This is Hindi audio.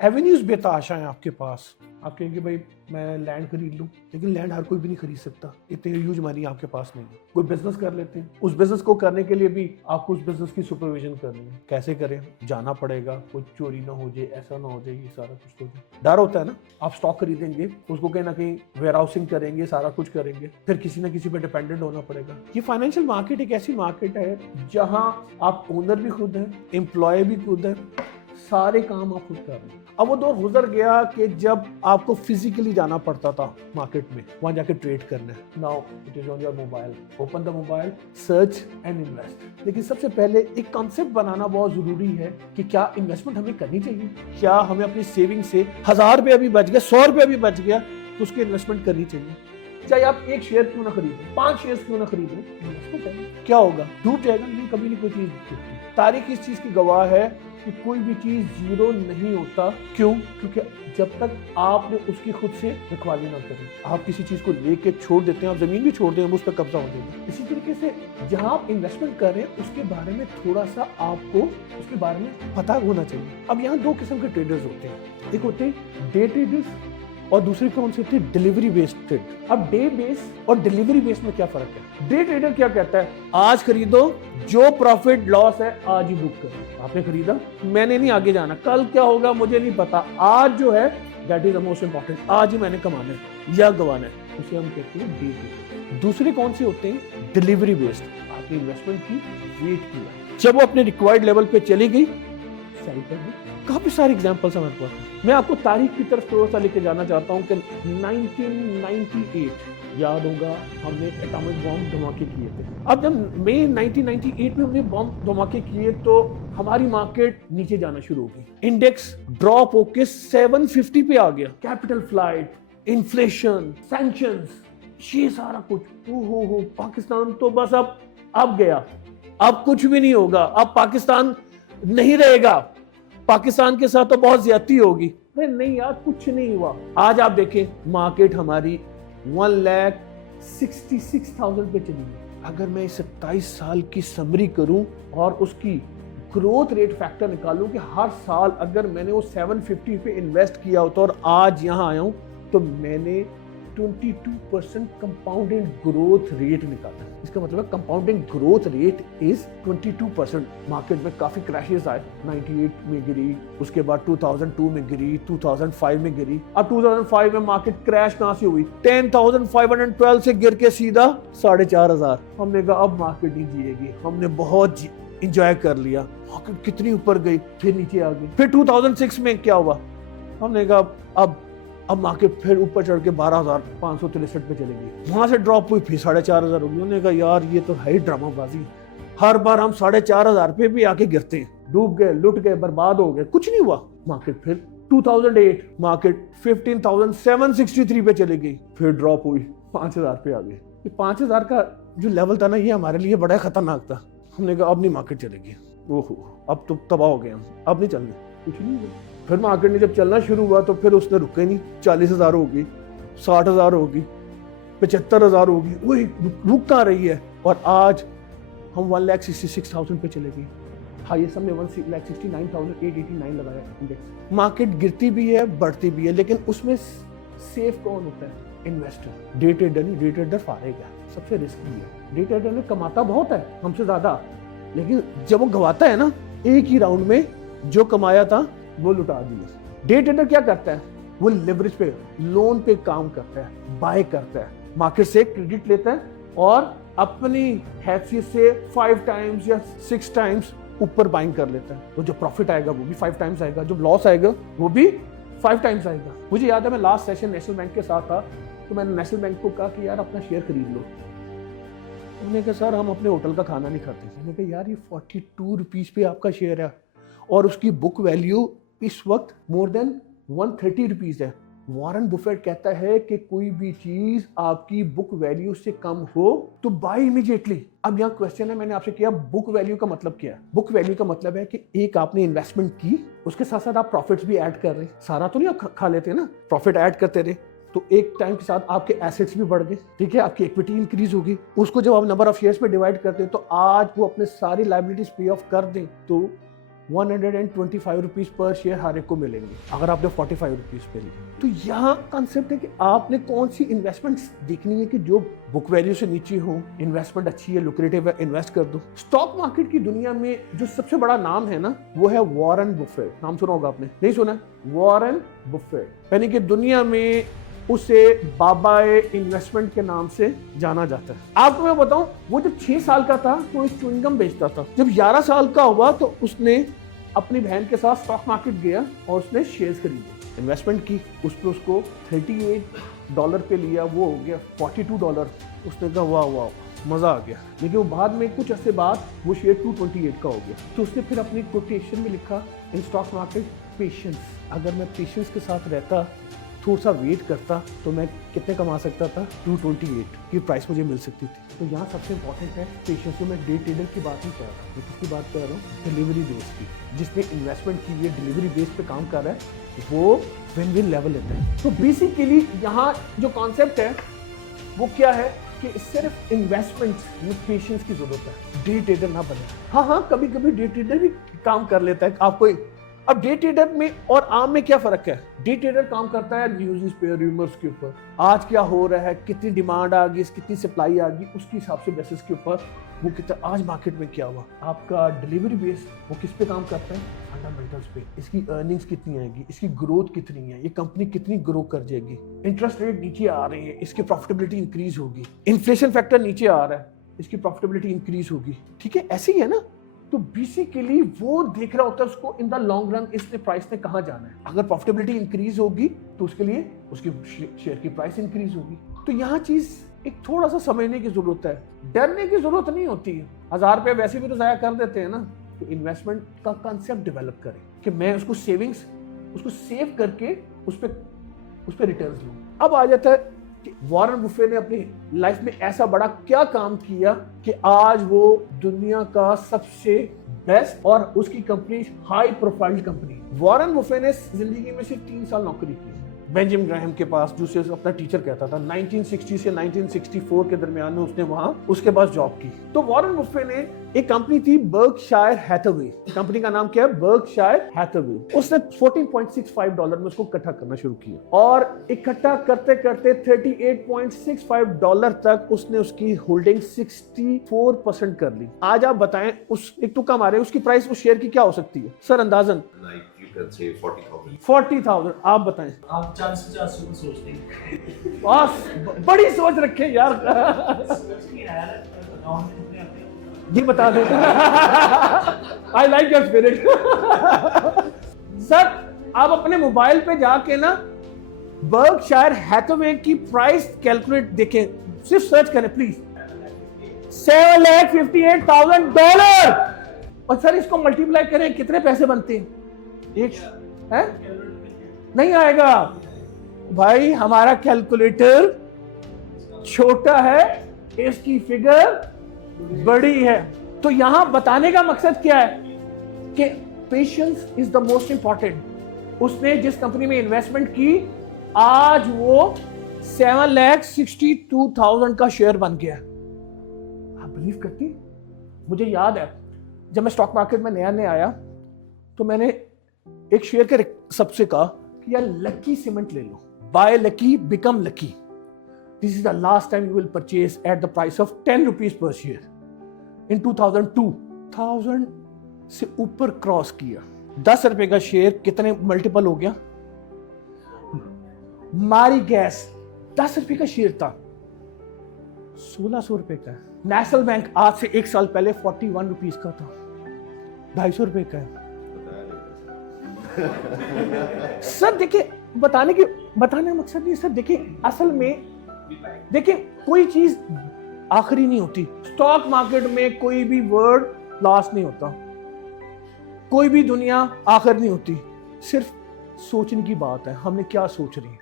एवेन्यूज बेतहाशा हैं आपके पास। आप कहेंगे भाई मैं लैंड खरीद लूं, लेकिन लैंड हर कोई भी नहीं खरीद सकता, इतनी ह्यूज मनी आपके पास नहीं है। कोई बिजनेस कर लेते हैं, उस बिजनेस को करने के लिए भी आपको उस बिजनेस की सुपरविजन करनी है। कैसे करें, जाना पड़ेगा, कुछ चोरी ना हो जाए, ऐसा ना हो जाए, ये सारा कुछ तो डर होता है ना। आप स्टॉक खरीदेंगे, उसको कहीं ना कहीं वेयर हाउसिंग करेंगे, सारा कुछ करेंगे, फिर किसी ना किसी पे डिपेंडेंट होना पड़ेगा। ये फाइनेंशियल मार्केट एक ऐसी मार्केट है जहां आप ओनर भी खुद हैं, एम्प्लॉय भी खुद है, सारे काम आप खुद कर रहे हैं। अब वो दौर गुजर गया कि जब आपको फिजिकली जाना पड़ता था मार्केट में, वहां जाके ट्रेड करना है। Now it is on your mobile, open the mobile, search and invest. लेकिन सबसे पहले एक कॉन्सेप्ट बनाना बहुत जरूरी है कि क्या इन्वेस्टमेंट हमें करनी चाहिए। क्या हमें अपनी सेविंग से 1000 रुपया भी बच गया, 100 रुपया भी बच गया, तो उसकी इन्वेस्टमेंट करनी चाहिए। चाहे आप एक शेयर क्यों ना खरीदें, 5 शेयर क्यों ना खरीदें, इन्वेस्टमेंट है। क्या होगा, डूब जाएगा? नहीं, कभी नहीं कोई चीज डूबती। तारीख इस चीज की गवाह है कि कोई भी चीज जीरो नहीं होता। क्यों? क्योंकि जब तक आपने उसकी खुद से रखवाली ना करें। आप किसी चीज को लेके छोड़ देते हैं, आप जमीन भी छोड़ दें, उस पर कब्जा हो जाएगा। इसी तरीके से जहां आप इन्वेस्टमेंट कर रहे हैं उसके बारे में थोड़ा सा आपको उसके बारे में पता होना चाहिए। अब यहाँ 2 किस्म के ट्रेडर्स होते हैं, एक होते हैं डे ट्रेडर्स और दूसरी कौन सी होती है, डिलीवरी बेस्ड ट्रेड। अब डे बेस और डिलीवरी बेस में क्या फर्क है? डे ट्रेडर क्या कहता है, आज खरीदो, जो प्रॉफिट लॉस है आज ही बुक करो। आपने खरीदा, मैंने नहीं आगे जाना, कल क्या होगा मुझे नहीं पता, आज जो है that is the most important, आज ही मैंने कमाना है या गवाना है, उसे हम कहते हैं डे ट्रेडर। दूसरे कौन से होते हैं, डिलीवरी बेस्ड। आपने इन्वेस्टमेंट की, वेट किया, जब वो अपने रिक्वायर्ड लेवल पे चली गई, सेल कर दी। काफी सारे एग्जांपल्स हमारे पास। मैं आपको तारीख की तरफ थोड़ा सा लेके जाना चाहता हूँ कि 1998 याद होगा, हमने एटॉमिक बॉम्ब धमाके किए थे। अब जब मई 1998 में हमने बॉम्ब धमाके किए तो हमारी मार्केट नीचे जाना शुरू हो गई। इंडेक्स ड्रॉप होके 750 पे आ गया। कैपिटल फ्लाइट, इन्फ्लेशन, सैंक्शंस, ये सारा कुछ। हो पाकिस्तान तो बस अब गया, अब कुछ भी नहीं होगा, अब पाकिस्तान नहीं रहेगा, पाकिस्तान के साथ तो बहुत ज्यादती होगी। नहीं यार, कुछ नहीं हुआ। आज आप देखें मार्केट हमारी 1,66,000 पे चली गई। अगर मैं 27 साल की समरी करूं और उसकी ग्रोथ रेट फैक्टर निकालूं कि हर साल अगर मैंने वो 750 पे इन्वेस्ट किया होता और आज यहां आया हूं, तो मैंने 22% कंपाउंडिंग ग्रोथ रेट निकाला। इसका मतलब compounding growth rate is 22%। Market में काफी क्रैशेस आए, 98 में गिरी, उसके बाद 2002 में गिरी, 2005 में गिरी। अब 2005 में मार्केट क्रैश कहां से हुई, 10,512 से गिर के सीधा 4,500। हमने कहा अब मार्केट नहीं जिएगी, हमने बहुत इंजॉय कर लिया। मार्केट कितनी ऊपर गई, फिर नीचे आ गई। फिर 2006 में क्या हुआ, हमने कहा अब मार्केट फिर ऊपर चढ़ के 12,563 पे चलेगी, वहां से ड्रॉप हुई, फिर 4,500 हो गई। उन्होंने कहा यार ये तो है ही ड्रामाबाजी, हर बार हम 4,500 पे भी आके गिरते हैं, डूब गए, लुट गए, बर्बाद हो गए, कुछ नहीं हुआ। मार्केट फिर 2008 मार्केट 15,763 पे चली गई, फिर ड्रॉप हुई, 5,000 पे आ गई। ये 5,000 का जो लेवल था ना, ये हमारे लिए बड़ा खतरनाक था। हमने कहा अब नहीं मार्केट चलेगी, ओहो अब तो तबाह हो गए हम, अब नहीं चलने, कुछ नहीं हुआ। फिर मार्केट ने जब चलना शुरू हुआ तो फिर उसने रुके नहीं, 40,000 होगी, 60,000 होगी, 75,000 होगी, वही रुक कहाँ रही है। और आज हम 1,66,000 पे चले गए। हाईएस्ट हमने 1,69,889 लगाया इंडेक्स। मार्केट गिरती भी है, बढ़ती भी है, लेकिन उसमें सेफ कौन होता है, इन्वेस्टर। डे ट्रेडर नहीं, डे ट्रेडर फारेगा, सबसे रिस्की है। डे ट्रेडर ने कमाता बहुत है हमसे ज्यादा, लेकिन जब वो गवाता है ना, एक ही राउंड में जो कमाया था वो लुटा दिया। डे ट्रेडर क्या करता है, वो लेवरेज पे, लोन पे काम करता है, बाय करता है, मार्केट से क्रेडिट लेता है और अपनी हैसियत से 5 टाइम्स या 6 टाइम्स ऊपर बाइंग कर लेता है। तो जो प्रॉफिट आएगा वो भी 5 टाइम्स आएगा, जो लॉस आएगा वो भी 5 टाइम्स आएगा। मुझे याद है मैं लास्ट सेशन नेशनल बैंक के साथ था, तो मैंने नेशनल बैंक को कहा कि यार अपना शेयर खरीद लो। उन्होंने कहा सर हम अपने होटल का खाना नहीं खाते। मैंने कहा यार ये 42 रुपीज पे आपका शेयर है और उसकी बुक वैल्यू इस वक्त मोर देन 130 रुपीज है। वॉरेन बुफेट कहता है कि कोई भी चीज आपकी बुक वैल्यू से कम हो तो बाय इमीडिएटली। अब यहाँ क्वेश्चन है, मैंने आपसे किया बुक वैल्यू का मतलब क्या है। बुक वैल्यू का मतलब है कि एक आपने इन्वेस्टमेंट की, उसके साथ साथ आप प्रॉफिट्स भी ऐड कर रहे, सारा तो नहीं आप खा लेते ना, प्रॉफिट ऐड करते रहे, तो एक टाइम के साथ आपके एसेट्स भी बढ़ गए, ठीक है, आपकी इक्विटी इंक्रीज होगी। उसको जब आप नंबर ऑफ शेयर्स पे डिवाइड करते हैं तो आज वो अपने सारी लायबिलिटीज पे ऑफ कर दें तो 125 रुपीज पर शेयर हर एक को मिलेंगे अगर आपने 45 रुपीज पे ली। तो यहाँ कॉन्सेप्ट है कि आपने कौन सी इन्वेस्टमेंट्स देखनी है कि जो बुक वैल्यू से नीचे हो, इन्वेस्टमेंट अच्छी है, लुक्रेटिव है, इन्वेस्ट कर दो। स्टॉक मार्केट की दुनिया में जो सबसे बड़ा नाम है ना, वो है वॉरेन बफेट। नाम सुना होगा आपने, नहीं सुना? वॉरेन बफेट, यानी कि दुनिया में उसे बाबा इन्वेस्टमेंट के नाम से जाना जाता है। आपको मैं बताऊं, वो जब 6 साल का था तो इस च्युइंगम बेचता था। जब 11 साल का हुआ तो उसने अपनी बहन के साथ स्टॉक मार्केट गया और उसने शेयर्स खरीदे, इन्वेस्टमेंट की। उस पर उसको $38 पे लिया, वो हो गया $42। उसने कहा वाह वाह मजा आ गया। लेकिन वो बाद में कुछ अर्से बाद वो शेयर 228 का हो गया। तो उसने फिर अपनी कोटेशन में लिखा इन स्टॉक मार्केट, पेशेंस। अगर मैं पेशेंस के साथ रहता, थोड़ा सा वेट करता, तो मैं कितने कमा सकता था? 228 की प्राइस मुझे मिल सकती थी। तो यहाँ सबसे इंपॉर्टेंट है पेशेंस। मैं डे ट्रेडर की बात नहीं कर रहा, मैं किसकी बात कर रहा हूँ? डिलीवरी बेस की। जिसने इन्वेस्टमेंट की है, डिलीवरी बेस पे काम कर रहा है, वो विन विन लेवल लेता है। तो बेसिकली यहाँ जो कॉन्सेप्ट है वो क्या है कि सिर्फ इन्वेस्टमेंट में पेशेंस की जरूरत है, डे ट्रेडर ना बने। हाँ, कभी कभी डे ट्रेडर भी काम कर लेता है आपको। अब डे ट्रेडर में और आम में क्या फर्क है? डे ट्रेडर काम करता है न्यूज़ पे, रूमर्स के ऊपर, आज क्या हो रहा है, कितनी डिमांड आ गई, कितनी सप्लाई आ गई, उसके हिसाब से बेसिस के ऊपर वो कितना आज मार्केट में क्या हुआ। आपका डिलीवरी बेस वो किस पे काम करता है? फंडामेंटल्स पे। इसकी अर्निंग्स कितनी आएगी, इसकी ग्रोथ कितनी है, ये कंपनी कितनी ग्रो कर जाएगी, इंटरेस्ट रेट नीचे आ रहे हैं, इसकी प्रॉफिटेबिलिटी इंक्रीज होगी, इन्फ्लेशन फैक्टर नीचे आ रहा है, इसकी प्रॉफिटेबिलिटी इंक्रीज होगी। ठीक है, ऐसे ही है ना। तो बेसिकली वो देख रहा होता है उसको इन द लॉन्ग रन, इसने प्राइस ने कहां जाना है। अगर प्रॉफिटेबिलिटी इंक्रीज होगी तो उसके लिए उसकी शेयर की प्राइस इंक्रीज होगी। तो यहाँ चीज एक थोड़ा सा समझने की जरूरत है, डरने की जरूरत नहीं होती है। 1000 रुपये वैसे भी तो जाया कर देते हैं ना। तो इन्वेस्टमेंट का कंसेप्ट डेवलप करें कि मैं उसको सेविंग्स, उसको सेव करके उस पर रिटर्न्स लूं। अब आ जाता है वॉरेन बफेट ने अपनी लाइफ में ऐसा बड़ा क्या काम किया कि आज वो दुनिया का सबसे बेस्ट और उसकी company high profile company. Warren Buffett ने जिंदगी में सिर्फ 3 साल नौकरी की बेंजामिन ग्राहम के पास, जो उसे अपना टीचर कहता था। 1960 से 1964 के दरमियान में उसने वहां उसके पास जॉब की। तो वॉरेन बफेट ने एक कंपनी थी बर्कशायर हैथवे, कंपनी का नाम क्या है? Berkshire Hathaway. उसने $14.65 में उसको इकट्ठा करना शुरू किया और इकट्ठा करते करते $38.65 तक उसने उसकी होल्डिंग 64% कर ली। आज आप बताएं, उस एक तुक्का मारे, उसकी प्राइस उस शेयर की क्या हो सकती है सर अंदाजन? 40,000। आप बताएं। आप 450 को सोचते हैं। बस बड़ी सोच रखे यार। जी बता दे। I like your spirit. Sir आप अपने मोबाइल पे जाके ना बर्कशायर हैथवे की प्राइस कैलकुलेट देखें, सिर्फ सर्च करें प्लीज। $758,000। और सर इसको मल्टीप्लाई करें, कितने पैसे बनते हैं? एक है नहीं आएगा भाई, हमारा कैलकुलेटर छोटा है, इसकी फिगर बड़ी है। तो यहां बताने का मकसद क्या है कि patience is the most important. उसने जिस कंपनी में इन्वेस्टमेंट की, आज वो 7,62,000 का शेयर बन गया। आप बिलीव करती? मुझे याद है जब मैं स्टॉक मार्केट में नया नया आया तो मैंने एक शेयर के सबसे कहा कि यार लकी सीमेंट ले लो, buy lucky become lucky, this is the last time you will purchase at the price of 10 rupees per share. In 2002 से ऊपर क्रॉस किया। 10 रुपए का शेयर कितने मल्टीपल हो गया? मारी गैस 10 रुपए का शेयर था, 1600 रुपए का है। नेशनल बैंक आज से 1 साल पहले 41 रुपीज का था, 250 रुपए का है। सर देखिए, बताने का मकसद नहीं सर। देखिए असल में देखिए कोई चीज आखिरी नहीं होती। स्टॉक मार्केट में कोई भी वर्ड लास्ट नहीं होता, कोई भी दुनिया आखिर नहीं होती। सिर्फ सोचने की बात है, हमने क्या सोच रही है।